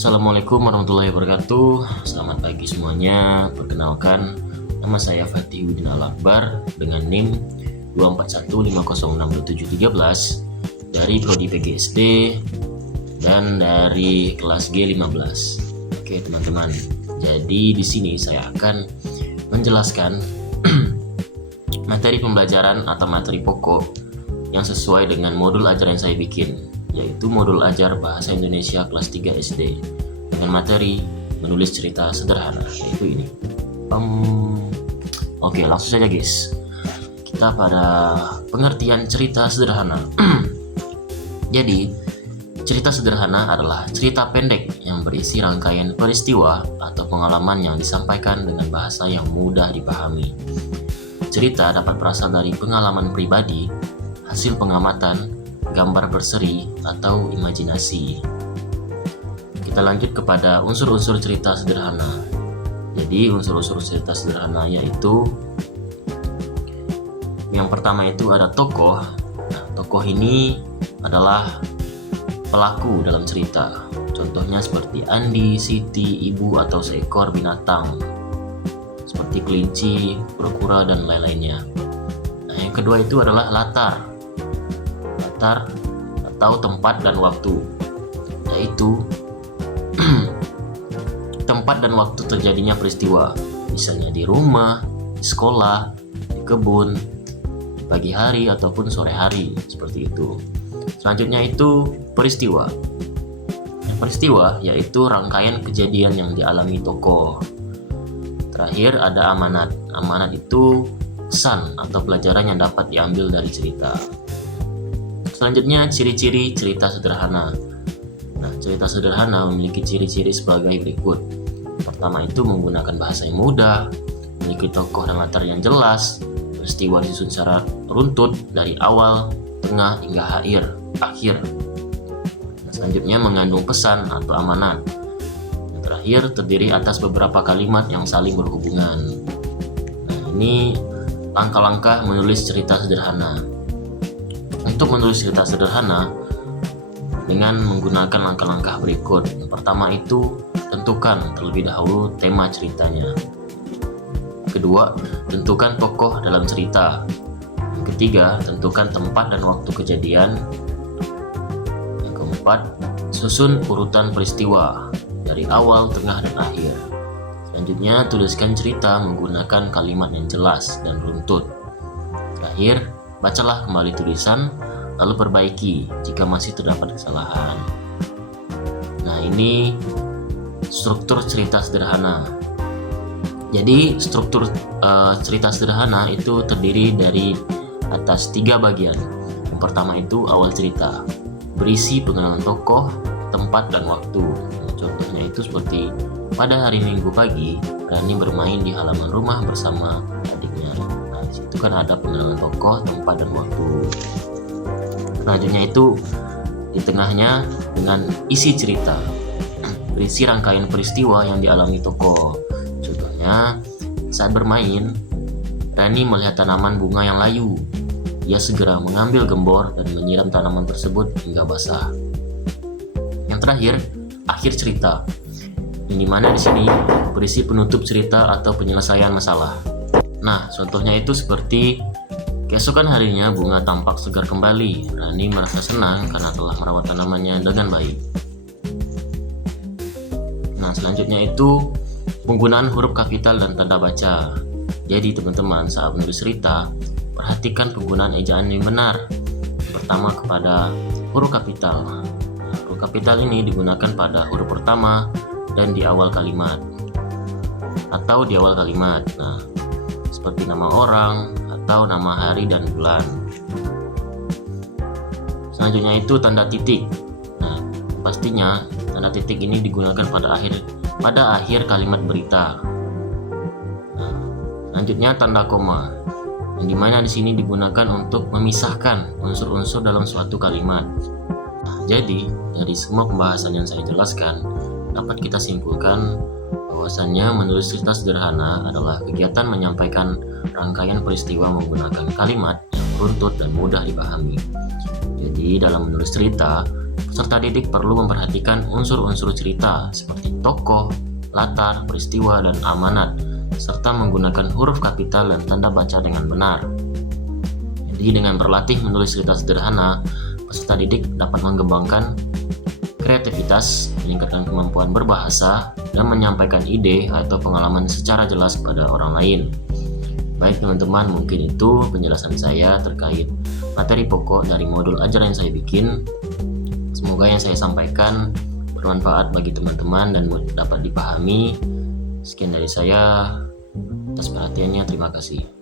Assalamualaikum warahmatullahi wabarakatuh. Selamat pagi semuanya. Perkenalkan, nama saya Fatihudin Al-Akbar dengan NIM 241506713 dari Prodi PGSD dan dari kelas G15. Oke teman-teman, jadi di sini saya akan menjelaskan materi pembelajaran atau materi pokok yang sesuai dengan modul ajar yang saya bikin, yaitu modul ajar Bahasa Indonesia kelas 3 SD dengan materi menulis cerita sederhana, yaitu ini. Oke, langsung saja guys. Kita pada pengertian cerita sederhana. Jadi, cerita sederhana adalah cerita pendek yang berisi rangkaian peristiwa atau pengalaman yang disampaikan dengan bahasa yang mudah dipahami. Cerita dapat berasal dari pengalaman pribadi, hasil pengamatan, gambar berseri, atau imajinasi. Kita lanjut kepada unsur-unsur cerita sederhana. Jadi unsur-unsur cerita sederhana yaitu yang pertama itu ada tokoh. Nah, tokoh ini adalah pelaku dalam cerita. Contohnya seperti Andi, Siti, ibu atau seekor binatang seperti kelinci, kura-kura, dan lain-lainnya. Nah, yang kedua itu adalah latar atau tempat dan waktu, yaitu tempat dan waktu terjadinya peristiwa, misalnya di rumah, di sekolah, di kebun, di pagi hari ataupun sore hari, seperti itu. Selanjutnya itu peristiwa. Peristiwa yaitu rangkaian kejadian yang dialami tokoh. Terakhir ada amanat. Amanat itu pesan atau pelajaran yang dapat diambil dari cerita. Selanjutnya, ciri-ciri cerita sederhana. Nah, cerita sederhana memiliki ciri-ciri sebagai berikut. Pertama itu menggunakan bahasa yang mudah, memiliki tokoh dan latar yang jelas, peristiwa disusun secara runtut dari awal, tengah, hingga akhir. Nah, selanjutnya mengandung pesan atau amanat. Yang terakhir terdiri atas beberapa kalimat yang saling berhubungan. Nah, ini langkah-langkah menulis cerita sederhana. Untuk menulis cerita sederhana dengan menggunakan langkah-langkah berikut. Yang pertama itu tentukan terlebih dahulu tema ceritanya. Kedua, tentukan tokoh dalam cerita. Yang ketiga, tentukan tempat dan waktu kejadian. Yang keempat, susun urutan peristiwa dari awal, tengah, dan akhir. Selanjutnya, tuliskan cerita menggunakan kalimat yang jelas dan runtut. Terakhir, bacalah kembali tulisan, lalu perbaiki jika masih terdapat kesalahan. Nah, ini struktur cerita sederhana. Jadi, struktur cerita sederhana itu terdiri dari atas 3 bagian. Yang pertama itu awal cerita, berisi pengenalan tokoh, tempat, dan waktu. Nah, contohnya itu seperti pada hari Minggu pagi, Rani bermain di halaman rumah bersama adiknya. Nah, di situ kan ada pengenalan tokoh, tempat, dan waktu. Selanjutnya itu di tengahnya dengan isi cerita, berisi rangkaian peristiwa yang dialami tokoh. Contohnya, saat bermain, Rani melihat tanaman bunga yang layu. Ia segera mengambil gembor dan menyiram tanaman tersebut hingga basah. Yang terakhir, akhir cerita. Yang dimana di sini berisi penutup cerita atau penyelesaian masalah. Nah, contohnya itu seperti keesokan harinya bunga tampak segar kembali. Rani merasa senang karena telah merawat tanamannya dengan baik. Nah, selanjutnya itu penggunaan huruf kapital dan tanda baca. Jadi teman-teman, saat menulis cerita, perhatikan penggunaan ejaan yang benar. Yang pertama kepada huruf kapital. Nah, huruf kapital ini digunakan pada huruf pertama dan di awal kalimat. Atau di awal kalimat. Nah, seperti nama orang atau nama hari dan bulan. Selanjutnya itu tanda titik. Nah, pastinya tanda titik ini digunakan pada akhir kalimat berita. Nah, selanjutnya tanda koma, yang dimana di sini digunakan untuk memisahkan unsur-unsur dalam suatu kalimat. Nah, jadi dari semua pembahasan yang saya jelaskan, dapat kita simpulkan bahwasannya menulis cerita sederhana adalah kegiatan menyampaikan rangkaian peristiwa menggunakan kalimat yang runtut dan mudah dipahami. Jadi dalam menulis cerita, Peserta didik perlu memperhatikan unsur-unsur cerita seperti tokoh, latar, peristiwa, dan amanat, serta menggunakan huruf kapital dan tanda baca dengan benar. Jadi dengan berlatih menulis cerita sederhana, peserta didik dapat mengembangkan kreativitas, meningkatkan kemampuan berbahasa, dan menyampaikan ide atau pengalaman secara jelas kepada orang lain. Baik teman-teman, mungkin itu penjelasan saya terkait materi pokok dari modul ajar yang saya bikin. Semoga yang saya sampaikan bermanfaat bagi teman-teman dan dapat dipahami. Sekian dari saya, atas perhatiannya terima kasih.